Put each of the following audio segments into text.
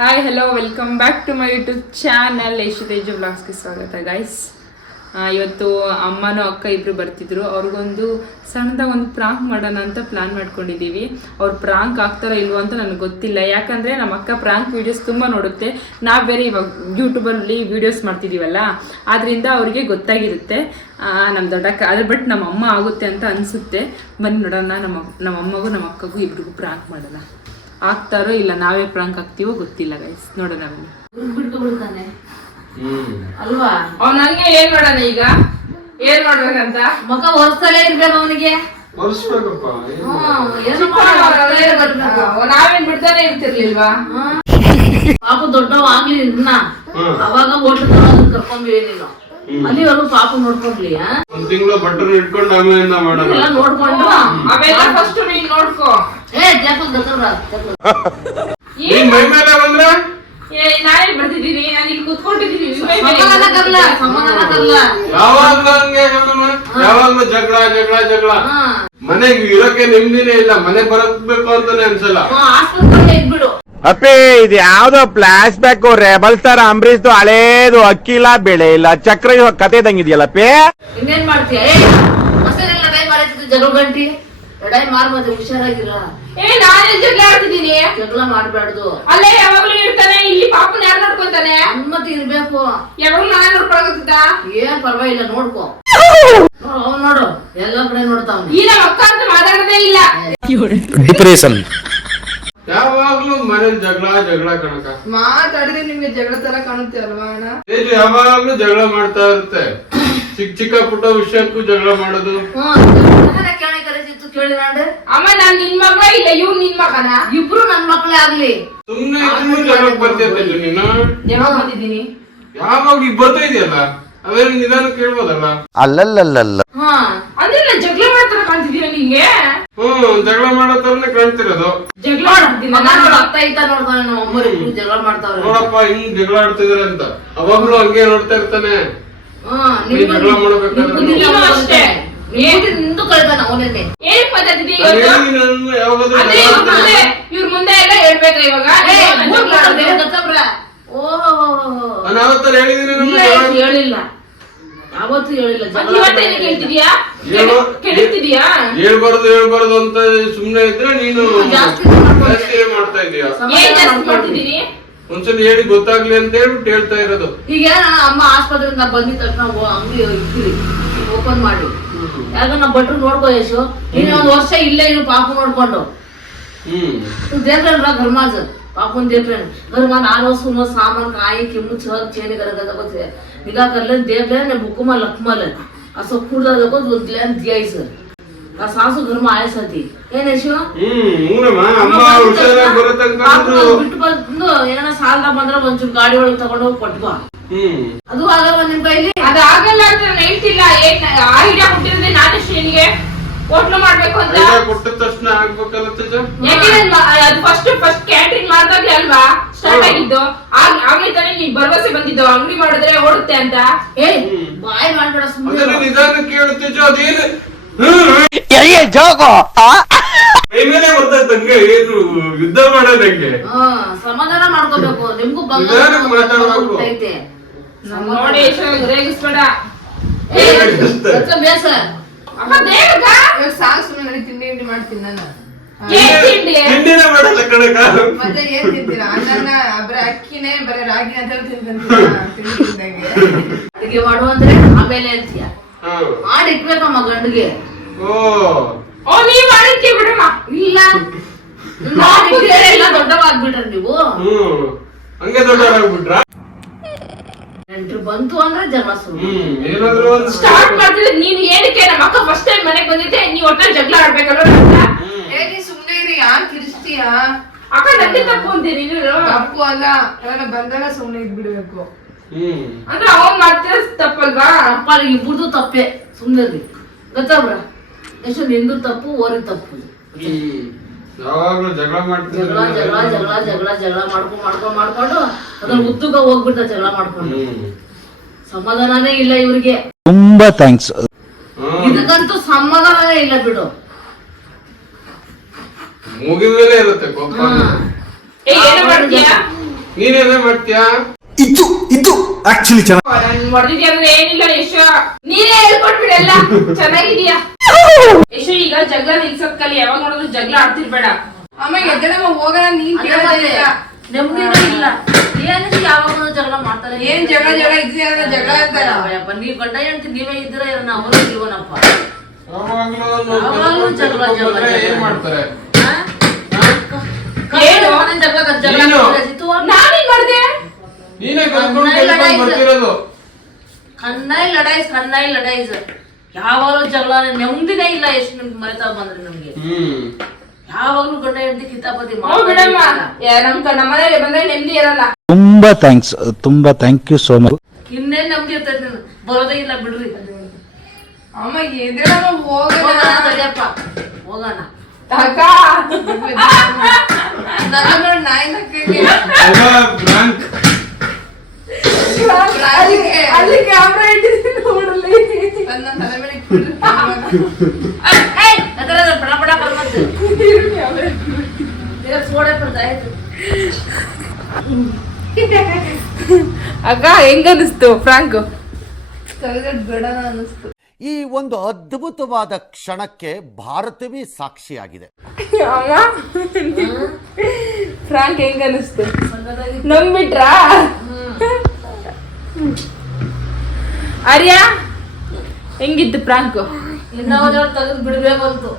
Hi hello welcome back to my YouTube channel Yashu Teju ಬ್ಲಾಗ್ಸ್ಗೆ ಸ್ವಾಗತ guys. ಇವತ್ತು ಅಮ್ಮನೂ ಅಕ್ಕ ಇಬ್ಬರು ಬರ್ತಿದ್ರು. ಅವ್ರಿಗೊಂದು ಸಣ್ಣದಾಗಿ ಒಂದು ಪ್ರಾಂಕ್ ಮಾಡೋಣ ಅಂತ ಪ್ಲಾನ್ ಮಾಡ್ಕೊಂಡಿದ್ದೀವಿ. ಅವ್ರು ಪ್ರಾಂಕ್ ಆಗ್ತಾರೋ ಇಲ್ವೋ ಅಂತ ನನಗೆ ಗೊತ್ತಿಲ್ಲ, ಯಾಕಂದರೆ ನಮ್ಮ ಅಕ್ಕ ಪ್ರಾಂಕ್ ವೀಡಿಯೋಸ್ ತುಂಬ ನೋಡುತ್ತೆ. ನಾವು ಬೇರೆ ಇವಾಗ ಯೂಟ್ಯೂಬಲ್ಲಿ ವೀಡಿಯೋಸ್ ಮಾಡ್ತಿದ್ದೀವಲ್ಲ, ಆದ್ದರಿಂದ ಅವ್ರಿಗೆ ಗೊತ್ತಾಗಿರುತ್ತೆ ನಮ್ಮ ದೊಡ್ಡಕ್ಕ. ಅದ್ರ ಬಟ್ ನಮ್ಮ ಅಮ್ಮ ಆಗುತ್ತೆ ಅಂತ ಅನಿಸುತ್ತೆ. ಬನ್ನಿ ನೋಡೋಣ, ನಮ್ಮ ಅಮ್ಮಗೂ ನಮ್ಮ ಅಕ್ಕಗೂ ಇಬ್ರಿಗೂ ಪ್ರಾಂಕ್ ಮಾಡೋಣ. ಆಗ್ತಾರೋ ಇಲ್ಲ ನಾವೇ ಪ್ರಾಂಕ್ ಆಗ್ತೀವೋ ಗೊತ್ತಿಲ್ಲ ಗೈಸ್, ನೋಡೋಣ ಬನ್ನಿ. ಅಲ್ವಾ ಅವ್ನ ಹಂಗೆ ಏನ್ ಮಾಡೋಣ ಈಗ, ಏನ್ ಮಾಡ್ಬೇಕಂತ ಮಗ ವರ್ಷಲೇ ಇರ್ಬೇಕು ಅವನಿಗೆ. ನಾವೇನ್ ಬಿಡ್ತಾನೆ ಇರ್ತಿರ್ಲಿಲ್ವಾ? ಪಾಪ ದೊಡ್ಡವ ಆಗ್ಲಿ ಇನ್ನ ಅವಾಗ ಹೋಟ್ಲ್ ಕರ್ಕೊಂಡ್ವಿ ನೀನು, ಅಲ್ಲಿವರೆಗೂ ಪಾಪ ನೋಡ್ಕೊಂಡ್ಲಿ. ಒಂದ್ ತಿಂಗಳು ಬಟ್ಟರ್ ಇಟ್ಕೊಂಡು ಆಮೇಲೆ ಮಾಡೋಣ ನೋಡ್ಕೊಂಡು ಅವೆಲ್ಲ ಫಸ್ಟ್ ನೀನ್ ನೋಡ್ಕೋ. ಮೈ ಮೇಲೆ ಬಂದ್ರೆ ನಾನೇ ಬರ್ತಿದ್ದೀನಿ, ನಾನು ಇಲ್ಲಿ ಕೂತ್ಕೊಂಡಿದ್ದೀನಿ. ಯಾವಾಗ್ಲೂ ಹಂಗೆ ಯಾವಾಗ್ಲೂ ಜಗಳ ಜಗಳ ಜಗಳ. ಮನೆಗೆ ಇರೋಕೆ ನೆಮ್ಮದಿನೇ ಇಲ್ಲ, ಮನೆ ಬರಬೇಕು ಅಂತಾನೆ ಅನ್ಸಲ್ಲ. ಇದ್ಬಿಡು ಅಪ್ಪಿ, ಇದು ಯಾವ್ದೋ flash back rebel star Ambareesh ಹಳೇದು, ಅಕ್ಕಿ ಇಲ್ಲ ಬೆಳೆ ಇಲ್ಲ ಚಕ್ರ ಕತೆ ಇದಂಗಿದ್ಯಲ್ಲಪ್ಪಿ. ಇನ್ನೇನ್ ಮಾಡ್ತೀಯ? ಜಗಳ ಗಂಟಿ ಎಡಾಯಿ ಮಾರ್ ಮತ್ತೆ ಹುಷಾರಾಗಿರ. ನಾನೇ ಜಗಳ ಆಡ್ತಿದ್ದೀನಿ. ಜಗಳ ಮಾಡ್ಬಾರ್ದು. ಅಲ್ಲೇ ಯಾವಾಗ್ಲೂ ಇರ್ತಾನೆ, ಇಲ್ಲಿ ಪಾಪನ ಯಾರು ನೋಡ್ಕೊಂತಾನೆ? ಅನ್ಮತಿ ಇರ್ಬೇಕು. ಯಾವಾಗ್ಲೂ ನಾನೇ ನೋಡ್ಕೊಳಕತ್ತ. ಏನ್ ಪರವಾಗಿಲ್ಲ, ನೋಡ್ಕೋ. ಅವ್ನು ನೋಡು ಎಲ್ಲಾ ಕಡೆ ನೋಡ್ತಾವ. ಈ ನಮ್ಮ ಅಕ್ಕ ಅಂತ ಮಾತಾಡದೇ ಇಲ್ಲ. ಡಿಪ್ರೆಷನ್. ಯಾವಾಗ್ಲೂ ಮನೇಲಿ ಜಗಳ ಜಗಳ ಕಣಕ. ಮಾತಾಡಿದ್ರೆ ನಿಮ್ಗೆ ಜಗಳ ತರ ಕಾಣುತ್ತೆ ಅಲ್ವಾ ಅಣ್ಣ? ಯಾವಾಗ್ಲೂ ಜಗಳ ಮಾಡ್ತಾ ಇರುತ್ತೆ. ಚಿಕ್ಕ ಪುಟ್ಟ ವಿಷಯಕ್ಕೂ ಜಗಳ ಮಾಡೋದು. ಕೇಳಿದಾಂಡೆ ಅಮ್ಮ, ನಾನ್ ನಿನ್ ಮಗಳ ಇಲ್ಲ, ಇವ್ರು ನಿನ್ ಮಗನ? ಇಬ್ರು ನನ್ ಮಕ್ಳೇ ಆಗ್ಲಿ. ಸುಮ್ನೆ ಇದ್ರು ಜಗಳಕ್ಕೆ ಬರ್ತಿರ್ತಿಲ್ಲ ನೀನು. ಯಾವಾಗ ಬಂದಿದ್ದೀನಿ? ಯಾವಾಗ ಈಗ ಬರ್ತಾ ಇದೆಯಲ್ಲ, ಅವೇನು ನಿಧಾನ ಕೇಳ್ಬೋದಲ್ಲ. ಅಲ್ಲಲ್ಲಲ್ಲ. ಅಂದ್ರೆ ನಾನ್ ಜಗಳ ಮಾಡ್ತಾರ ಕಾಣ್ತಿದೀವ ನಿಂಗೆ? ಜಗಳ ಮಾಡೋ ತರನೇ ಕಾಣ್ತಿರೋದು. ಜಗಳ ಮಾಡ್ತೀನಿ ಅತ್ತ ಇತ್ತ ನೋಡ್ತಾನೆ, ನಮ್ಮ ಅಮ್ಮರಿಬ್ರು ಜಗಳ ಮಾಡ್ತಾವ್ರೆ. ನೋಡಪ್ಪ ಹಿಂಗ್ ಜಗಳ ಆಡ್ತಿದಾರೆ ಅಂತ ಅವಾಗ್ಲೂ ಹಂಗೆ ನೋಡ್ತಾ ಇರ್ತಾನೆ. ಜಗಳ ಮಾಡ್ಬೇಕಾದ್ರೆ ಅಷ್ಟೇ ನಿಂದು ಕಳ್ತಾನ ಅವನೇ. ಏನ್ ಮಾತಾಡ್ತಿದ್ದೀವಿ? ಯಾವಾಗಾದ್ರೂ ಇವ್ರ ಮುಂದೆ ಎಲ್ಲ ಹೇಳ್ಬೇಕ್ರ ಇವಾಗ? ನಾನು ಯಾವತ್ತಾರ ಹೇಳಿದೀನಿ? ಹೇಳಿಲ್ಲ, ಯಾವತ್ತೂ ಹೇಳಿಲ್ಲ. ಹೇಳ್ಬಾರ್ದು ಅಂತ ಸುಮ್ನೆ ಇದ್ರೆ ನೀನು ಜಾಸ್ತಿ ಮಾಡ್ತಾ ಇದೀಯ. ಒಂದ್ಸಲ ಹೇಳಿ ಗೊತ್ತಾಗ್ಲಿ ಅಂತ ಹೇಳ್ಬಿಟ್ಟು ಹೇಳ್ತಾ ಇರೋದು. ಈಗ ಅಮ್ಮ ಆಸ್ಪತ್ರೆಯಿಂದ ಬಂದಿದ ತಕ್ಷಣ ಅಂಗಡಿ ಇರ್ತೀವಿ ಓಪನ್ ಮಾಡಿ, ಯಾಕ ನಾ ಭಟ್ರು ನೋಡ್ಕೋ ಯಶು. ನೀನು ಒಂದ್ ವರ್ಷ ಇಲ್ಲೇ ಇನ್ನು ಪಾಪ ನೋಡ್ಕೊಂಡು ದೇವ್ರ घरमाज पापून देख रहे घरमान आलो सुनो सामान काही किंमत छर चेने करत बघते निगा करले देख रहे ने बुकुमा लखमल असं खुडदा दको जोदल्यान द्यायचं. ಆ ಸಾಸು ಧರ್ಮ ಆಯಸತಿ ಏನೇ ಶಿವ. ಅಮ್ಮ ಹುಷಾರಾಗಿ ಬರತಂಕ ಬಿಟ್ಟು ಬಂದು ಏನ ಸಾಲ ಬಂದ್ರೆ ಒಂಚೂರು ಗಾಡಿ ಒಳಗೆ ತಗೊಂಡು ಹೋಗಿ ಕೊಟ್ಕೋ. ಅದು ಆಗಲ್ವ ನಿಮ್ ಕೈಲಿ? ಅದು ಆಗಲ್ಲ ಅಂತ ನಾನು ಹೇಳ್ತಿಲ್ಲ. ಐಡಿಯಾ ಕೊಟ್ಟಿರೋದೇ ನಾನಷ್ಟು ನಿನಗೆ ಹೋಟ್ಲು ಮಾಡ್ಬೇಕು ಅಂತ. ಕೊಟ್ಟ ತಕ್ಷಣ ಆಗ್ಬೇಕಲ್ಲ ತೇಜ. ಅದು ಫಸ್ಟ್ ಕ್ಯಾಟ್ರಿಂಗ್ ಮಾಡ್ದಾಗ್ಲೇ ಅಲ್ವಾ ಸ್ಟಾರ್ಟ್ ಆಗಿದ್ದು? ಆಗ್ಲೇ ತಾನೇ ನೀನ್ ಭರವಸೆ ಬಂದಿದ್ದು ಅಂಗಡಿ ಮಾಡಿದ್ರೆ ಓಡುತ್ತೆ ಅಂತ. ಬಾಯ್ ಮಾಡ್ಬೇಡ ಸುಮ್ಮನೆ ನಿಧಾನ ಕೇಳು ತೇಜ. ಅದೇನು ಜೋಗೋ ಮೈ ಮೇಲೆ ಗೊತ್ತಾಯ್ತಂಗೆ ಏನು ಯುದ್ಧ ಮಾಡೋದಂಗೆ. ಸಮಾಧಾನ ಮಾಡ್ಕೋಬೇಕು. ನಿಮ್ಗೂ ಐತೆ ನೋಡಿ, ರೇಗಿಸ್ಬೇಡ. ಬೇಸ ಅಮ್ಮ ದೇವ್ಗ ಸಾಕು ಸುಮ್ಮನೆ ತಿಂಡಿ ಮಾಡ್ತೀನಿ ನಾನು. ತಿಂಡಿನೇ ಮಾಡಲ್ಲ ಕಣಕ. ಮತ್ತೆ ಏನ್ ತಿಂತೀರಾ? ಅನ್ನ ಬರೀ ಅಕ್ಕಿನೇ ಬರೀ ರಾಗಿ ಅಂತ ತಿಂದಂಗೆ. ಅಡಿಗೆ ಮಾಡು ಅಂದ್ರೆ ಆಮೇಲೆ ಅಂತೀಯ. ಮಾಡಿ ಇಟ್ಬೇಕಮ್ಮ ಗಂಡಿಗೆ. ಓ ನೀವ್ ಮಾಡಿರ್ತೀವಿ ಬಿಡಮ್ಮ. ಇಲ್ಲ ಎಲ್ಲ ದೊಡ್ಡವಾಗ್ಬಿಟ್ರ ನೀವು. ಹಂಗೆ ದೊಡ್ಡವರಾಗ್ಬಿಟ್ರ. ಎಂಟ್ರು ಬಂತು ಅಂದ್ರೆ ಜಗಳ ಏನಾದ್ರು ಸ್ಟಾರ್ಟ್ ಮಾಡ್ತಿದ್ರೆ ನೀನ್ ಏನಕ್ಕೆ ನಮ್ಮ ಅಕ್ಕ ಫಸ್ಟ್ ಟೈಮ್ ಮನೆಗ್ ಬಂದಿದ್ದೆ, ನೀವ್ ಒಟ್ಟ ಜಗಳ ಆಡ್ಬೇಕಲ್ವ? ನೀ ಸುಮ್ನೆ ಇರಿ, ಯಾರು ಕಿರಿಸ್ತೀಯ? ಅಕ್ಕ ನಂದಿ ತಪ್ಪು ಅಂತೀನಿ. ತಪ್ಪು ಅಲ್ಲ, ನಾನು ಬಂದಾಗ ಸುಮ್ನೆ ಇದ್ಬಿಡ್ಬೇಕು. ಅಂದ್ರೆ ಅವ್ ಮಾಡ್ತಿರೋ ತಪ್ಪಲ್ವಾ? ಅಪ್ಪ ಇಬ್ಬರದು ತಪ್ಪೆ, ಸುಮ್ನೆ ಗೊತ್ತಾಗ್ರ. ಎಷ್ಟು ನಿಂದು ತಪ್ಪು, ಓರಿ ತಪ್ಪು. ಯಾವಾಗ್ಲೂ ಜಗಳ ಮಾಡ್ತಿದ್ರು. ಜಗಳ ಜಗಳ ಜಗಳ ಜಗಳ ಜಗಳ ಮಾಡ್ಕೊಂಡು ಅದ್ರ ಉದ್ದಗ ಹೋಗ್ಬಿಡ್ತ ಜಗಳ ಮಾಡ್ಕೊಂಡು. ಸಮಾಧಾನನೇ ಇಲ್ಲ ಇವ್ರಿಗೆ. ತುಂಬಾ ಥ್ಯಾಂಕ್ಸ್. ಇದಕ್ಕಂತೂ ಸಮಾಧಾನನೇ ಇಲ್ಲ ಬಿಡು. ಮುಗಿದ ಮೇಲೆ ಇರುತ್ತೆ ಕೋಪ. ಏನು ಮಾಡ್ತೀಯಾ? ನೀನೇನೇ ಮಾಡ್ತೀಯಾ? ಇದು ಆಕ್ಚುಲಿ ಚೆನ್ನಾಗಿ ನನ್ ಹೊಡೆದಿದ್ಯಾ ಅಂದ್ರೆ ಏನಿಲ್ಲ ಯಶು, ನೀನೇ ಹೇಳ್ಕೊಟ್ಬಿಡಿ ಎಲ್ಲ. ಚೆನ್ನಾಗಿದೀಯಾ ಯಶು? ಈಗ ಜಗಳ ನಿಲ್ಸೋದ್ ಕಲಿ, ಯಾವಾಗ ನೋಡಿದ್ರು ಜಗಳ ಆಡ್ತಿರ್ಬೇಡ. ಅಮ್ಮ ಎದ್ದಳಮ್ಮ ಹೋಗೋಣ, ನೀನ್ ಕೇಳೋದಿಲ್ಲ. ನೆಮ್ಮದಿನೂ ಇಲ್ಲ. ಏನಕ್ಕೆ ಯಾವಾಗಲೂ ಜಗಳ ಮಾಡ್ತಾರೆ? ಏನ್ ಜಗಳ ಇದ್ರೆ ಜಗಳ ಅಂತಾರ. ಅಯ್ಯಪ್ಪ, ನೀವ್ ಗಂಡ ಹೆಂಡ್ತಿ ನೀವೇ ಇದ್ದೀರ, ಅವರು ಜೀವನಪ್ಪ. ಯಾವಾಗ್ಲೂ ಜಗಳ ಏನ್ ಮಾಡ್ತಾರೆ? ಏನು? ನಾನೇನ್ ಮಾಡ್ದೆ? ನೀನೇ ಕಲ್ತ್ಕೊಂಡ್ ಬರ್ತಿರೋದು. ಕಣ್ಣಾಯಿ ಲಡಾಯಿಸ್ ಯಾವಾಗಲೂ ಜಗಳ, ನೆಮ್ಮದಿನೇ ಇಲ್ಲ. ಎಷ್ಟು ನಿಮ್ಗೆ ಮರೆತಾ ಬಂದ್ರಿ ನಮ್ಗೆ. ಯಾವಾಗ್ಲೂ ಗಂಡ ಹೆಂಡತಿ ಕಿತಾಪತಿ ಬಿಡಮ್ಮ, ನಮ್ಮ ಮನೇಲಿ ಬಂದ್ರೆ ನೆಮ್ಮದಿ ಇರಲ್ಲ. ತುಂಬಾ ಥ್ಯಾಂಕ್ ಯು ಸೋ ಮಚ್. ಇನ್ನೇನ್ ನಮ್ಗೆ ಇರ್ತೈತಿ, ಬರೋದೇ ಇಲ್ಲ ಬಿಡ್ರಿ. ಅಮ್ಮ ಎದ್ದಳಮ್ಮ ಹೋಗೋಣ. ತಡಿಯಪ್ಪ, ಹೋಗೋಣ. ಅಕ್ಕ ನನ್ನ ನೋಡಿ ನಾಯಿ ನಕ್ಕಂಗೆ. ಅಲ್ಲಿ ಕ್ಯಾಮ್ರಾ ಇಟ್ಟಿದ್ದೀನಿ ನೋಡಲಿ. ನನ್ನ ತಲೆ ಮೇಲೆ ಇಟ್ಬಿಡ್ರಿ. ಪಡ ಪಡ ಬಂತು ಸೋಡೆ ಪಡ್ತಾಯ್ತು. ಅಕ್ಕ ಹೆಂಗ ಅನಿಸ್ತು ಫ್ರಾಂಕ್? ಬೇಡ ಅನ್ನಿಸ್ತು. ಈ ಒಂದು ಅದ್ಭುತವಾದ ಕ್ಷಣಕ್ಕೆ ಭಾರತವೇ ಸಾಕ್ಷಿಯಾಗಿದೆ. ಅಮ್ಮ ಫ್ರಾಂಕ್ ಹೆಂಗ ಅನಿಸ್ತು? ನಂಬಿಟ್ರಾ? ಆರ್ಯ ಹೆಂಗಿತ್ತು ಫ್ರಾಂಕ್? ಇನ್ನೊಂದು ತೆಗೆದು ಬಿಡ್ಬೇಕಂತು.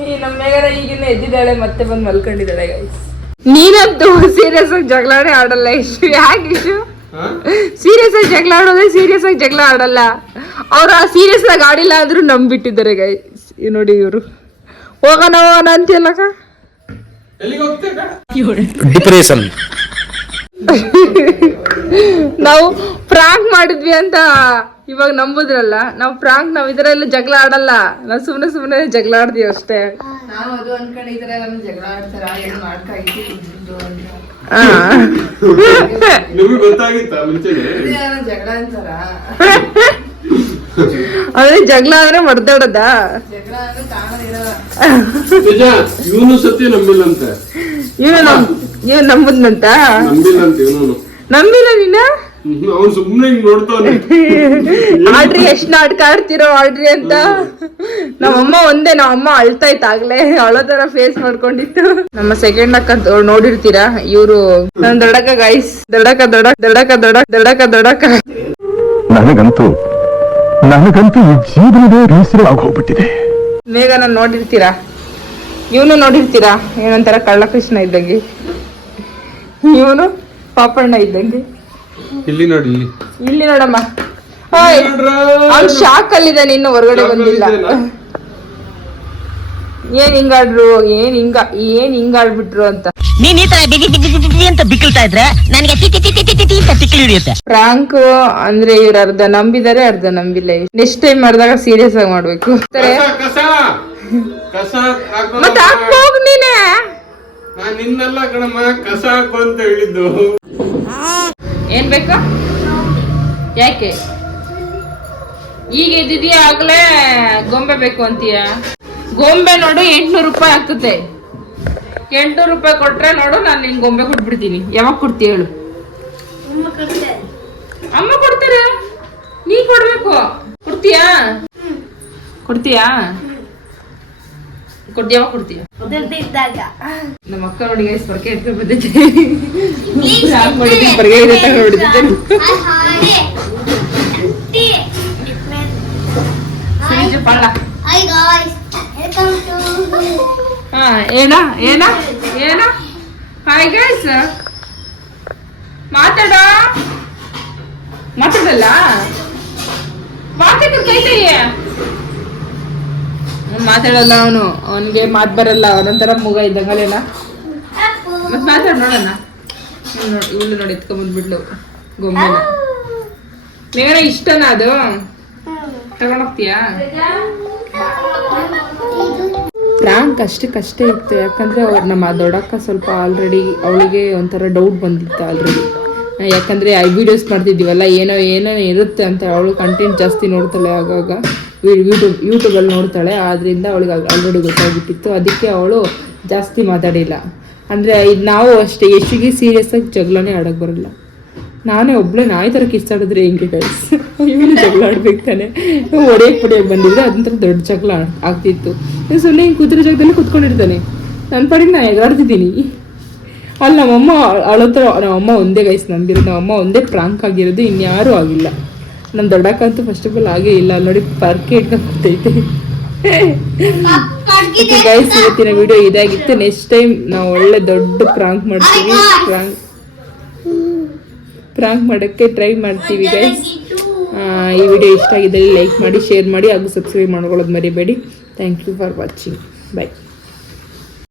ಈ ನಮ್ಮ ಮೇಘನ ಈಗಿನ ಎದ್ದಿದ್ದಾಳೆ, ಮತ್ತೆ ಬಂದು ಮಲ್ಕೊಂಡಿದ್ದಾಳೆ ಗೈಸ್. ನೀನಂತೂ ಸೀರಿಯಸ್ ಆಗಿ ಜಗಳಾಡೇ ಆಡಲ್ಲ ಇಶು. ಯಾಕೆ ಇಶು ಸೀರಿಯಸ್ ಆಗಿ ಜಗಳ ಆಡೋದೇ? ಸೀರಿಯಸ್ ಆಗಿ ಜಗಳ ಆಡಲ್ಲ ಅವ್ರು. ಆ ಸೀರಿಯಸ್ ಆಗಿ ಆಡಿಲ್ಲ ಆದ್ರೂ ನಂಬಿಟ್ಟಿದ್ದಾರೆ ಗೈಸ್. ನೋಡಿ ಇವರು ಹೋಗೋಣ ಅಂತೀಯಲ್ಲಕ್ಕ. ಡಿಪ್ರೆಷನ್. ನಾವು ಪ್ರಾಂಕ್ ಮಾಡಿದ್ವಿ ಅಂತ ಇವಾಗ ನಂಬುದ್ರಲ್ಲ. ನಾವು ಇದರೆಲ್ಲ ಜಗಳ ಆಡಲ್ಲ, ನಾವು ಸುಮ್ನೆ ಜಗಳ ಆಡ್ತೀವಿ ಅಷ್ಟೇ. ನಾವು ಅದು ಅನ್ಕೊಂಡು ಈ ತರ ಎಲ್ಲ ಜಗಳ ಆಡ್ತಾರ, ಏನು ನಾಟಕ ಐತಿ ಅಂತ. ನಿಮಗೆ ಗೊತ್ತಾಗಿತ್ತ ಮುಂಚೆನೆ? ಜಗಳ ಅಂತಾರ. ಅಂದ್ರೆ ಜಗಳ ಅಂದ್ರೆ ಮರ್ದಾಡದ. ಜಗಳ ಅಂದ್ರೆ ಕಾಣದಿರಲ್ಲ. ನಿಜ, ಇವನು ಸತ್ಯ ನಂಬಿಲ್ಲಂತೆ. ಇವ್ ನಂಬುದ್ನಂತ? ನಂಬಿಲ್ಲಂತೆ ಇವನು. ನಂಬಿಲ್ಲ ನೀನ? ಅವ್ನು ಸುಮ್ನೆ ಹಿಂಗ್ ನೋಡ್ತಾನೆ. ಆಡ್ರಿ ಎಷ್ಟ್ ನಾಟಕ ಆಡ್ತಿರೋ ಆಡ್ರಿ ಅಂತ. ನಮ್ಮಮ್ಮ ಅಳ್ತಾ ಇತ್ತು ಆಗ್ಲೇ, ಅಳೋ ತರ ಫೇಸ್ ಮಾಡ್ಕೊಂಡಿತ್ತು. ನಮ್ಮ ಸೆಕೆಂಡ್ ಅಕ್ಕ ನೋಡಿರ್ತೀರಾ, ಇವ್ರು ನಮ್ ದೊಡ್ಡಕ್ಕ ಗೈಸ್. ದೊಡ್ಡಕ್ಕ ನನಗಂತೂ ಈ ಜೀವನವೇ ಬೇಸರವಾಗಿ ಹೋಗ್ಬಿಟ್ಟಿದೆ. ಮೇಘನ ನೋಡಿರ್ತೀರಾ, ಇವನು ನೋಡಿರ್ತೀರಾ, ಏನಂತಾರ ಕಳ್ಳಕೃಷ್ಣ ಇದ್ದಂಗೆ, ಇವನು ಪಾಪಣ್ಣ ಇದ್ದಂಗೆ. ಇಲ್ಲಿ ನೋಡಿ, ಇಲ್ಲಿ ನೋಡಮ್ಮ. ಅವ್ನು ಶಾಕ್ ಅಲ್ಲಿದ್ದಾನೆ, ಇನ್ನು ಹೊರಗಡೆ ಬಂದಿಲ್ಲ. ಏನ್ ಹಿಂಗಾಡ್ಬಿಟ್ರು ಅಂತ. ನೀನ್ ಈ ತರ ಬಿಗಿ ಅಂತ ಬಿಕ್ಕಳ್ತಾ ಇದ್ರೆ ನನಗೆ ತಿಕ್ಕಿ ಹಿಡಿಯುತ್ತೆ. ಫ್ರಾಂಕ್ ಅಂದ್ರೆ ಇವ್ರು ಅರ್ಧ ನಂಬಿದಾರೆ, ಅರ್ಧ ನಂಬಿಲ್ಲ. ನೆಕ್ಸ್ಟ್ ಟೈಮ್ ಮಾಡಿದಾಗ ಸೀರಿಯಸ್ ಆಗಿ ಮಾಡ್ಬೇಕು. ಮತ್ತೆ ಹಾಕೋಗ್ ನೀನೆ. ನಾನ್ ನಿನ್ನೆಲ್ಲ ಕಣಮ್ಮ ಕಸ ಹಾಕು ಅಂತ ಹೇಳಿದ್ದು. ಏನ್ ಬೇಕು? ಯಾಕೆ ಈಗ ಇದ್ದಿದ್ಯಾ? ಆಗ್ಲೇ ಗೊಂಬೆ ಬೇಕು ಅಂತೀಯ? ಗೊಂಬೆ ನೋಡು 800 ರೂಪಾಯಿ ಆಗ್ತದೆ. 800 ರೂಪಾಯಿ ಕೊಟ್ರೆ ನೋಡು, ನಾನು ನಿನ್ ಗೊಂಬೆ ಕೊಟ್ಬಿಡ್ತೀನಿ. ಯಾವಾಗ ಕೊಡ್ತೀಯ ಹೇಳು? ಅಮ್ಮ ಕೊಡ್ತಾರೆ, ನೀ ಕೊಡ್ಬೇಕು. ಕೊಡ್ತೀಯಾ? ಯಾವಾಗ ಕೊಡ್ತೀಯ? ನಮ್ಮ ಅಕ್ಕ ನೋಡಿ ಗೈಸ್, ಬರ್ಕೆ ಇಟ್ಕೊಂಡು ಬಂದಿದ್ದೆ. ಬರ್ಗೆ ನೋಡಿದ್ದೆ. ಪಳ್ಳ ಏನ ಹಾಯ್ ಗೈಸ್. ಮಾತಾಡಲ್ಲ, ಮಾತಾಡಲ್ಲ ಅವನು. ಅವನಿಗೆ ಮಾತು ಬರಲ್ಲ, ಅವನೊಂಥರ ಮೂಗ ಇದ್ದಂಗಲೇನ. ಮತ್ ಮಾತಾಡ ನೋಡೋಣ. ಇವಳು ನೋಡಿ ಎತ್ಕೊಂಡ್ಬಂದ್ಬಿಡ್ಲು ಗೊಂಬೆನ. ಮೇಘನ ಇಷ್ಟನಾ ಅದು? ತಗೊಂಡೋಗ್ತೀಯಾ? ಪ್ರಾಂಕ್ ಅಷ್ಟೇ ಇತ್ತು. ಯಾಕಂದ್ರೆ ನಮ್ಮ ದೊಡ್ಡಕ್ಕ ಸ್ವಲ್ಪ ಆಲ್ರೆಡಿ ಅವಳಿಗೆ ಒಂಥರ ಡೌಟ್ ಬಂದಿತ್ತು ಆಲ್ರೆಡಿ. ಯಾಕಂದ್ರೆ ವಿಡಿಯೋಸ್ ಮಾಡ್ತಿದ್ದೀವಲ್ಲ, ಏನೋ ಇರುತ್ತೆ ಅಂತ. ಅವಳು ಕಂಟೆಂಟ್ ಜಾಸ್ತಿ ನೋಡ್ತಾಳೆ, ಆಗಾಗ ಯೂಟ್ಯೂಬಲ್ಲಿ ನೋಡ್ತಾಳೆ. ಆದ್ರಿಂದ ಅವಳಿಗೆ ಆಲ್ರೆಡಿ ಗೊತ್ತಾಗ್ಬಿಟ್ಟಿತ್ತು. ಅದಕ್ಕೆ ಅವಳು ಜಾಸ್ತಿ ಮಾತಾಡಿಲ್ಲ. ಅಂದರೆ ಇದು ನಾವು ಅಷ್ಟೇ ಯಶಿಗೆ ಸೀರಿಯಸ್ ಆಗಿ ಜಗಳನೇ ಆಡೋಕ್ಕೆ ಬರಲ್ಲ. ನಾನೇ ಒಬ್ಬಳೆ ನಾಯಿ ಥರ ಕಿಸ್ತಾಡಿದ್ರೆ ಹೆಂಗೆ ಗೈಸ್, ಇವನು ಜಗಳ ಆಡ್ಬೇಕು ತಾನೆ. ಹೊಡೆಯಕ್ಕೆ ಬಂದಿದ್ರೆ ಅದೊಂಥರ ದೊಡ್ಡ ಜಗಳ ಆಗ್ತಿತ್ತು. ಸುಮ್ಮನೆ ಹಿಂಗೆ ಕೂತಿರೋ ಜಾಗದಲ್ಲಿ ಕುತ್ಕೊಂಡಿರ್ತಾನೆ, ನನ್ನ ಪಾಡಿಗೆ ನಾನು ಎಗರಾಡ್ತಿದ್ದೀನಿ. ಅಲ್ಲಿ ನಮ್ಮಮ್ಮ ಅಳತ್ರ, ನಮ್ಮಮ್ಮ ಒಂದೇ ಗೈಸ್ ನಂಬಿರೋದು, ನಮ್ಮಮ್ಮ ಒಂದೇ ಪ್ರಾಂಕ್ ಆಗಿರೋದು, ಇನ್ಯಾರೂ ಆಗಿಲ್ಲ. ನಮ್ಮ ದೊಡ್ಡಕ್ಕಂತೂ ಫಸ್ಟ್ ಆಫ್ ಆಲ್ ಆಗೇ ಇಲ್ಲ. ಅಲ್ಲಿ ನೋಡಿ ಪರ್ಕೆ ಇಟ್ಕೊಂಡ್ಬರ್ತೈತೆ. ಗೈಸ್ ಇವತ್ತಿನ ವಿಡಿಯೋ ಇದಾಗಿತ್ತು. ನೆಕ್ಸ್ಟ್ ಟೈಮ್ ನಾವು ಒಳ್ಳೆ ದೊಡ್ಡ ಪ್ರಾಂಕ್ ಮಾಡ್ತೀವಿ. ಪ್ರಾಂಕ್ ಮಾಡೋಕ್ಕೆ ಟ್ರೈ ಮಾಡ್ತೀವಿ ಗೈಸ್. ಈ ವಿಡಿಯೋ ಇಷ್ಟ ಆಗಿದ್ದಲ್ಲಿ ಲೈಕ್ ಮಾಡಿ, ಶೇರ್ ಮಾಡಿ ಹಾಗೂ ಸಬ್ಸ್ಕ್ರೈಬ್ ಮಾಡ್ಕೊಳ್ಳೋದು ಮರಿಬೇಡಿ. Thank you for watching. Bye.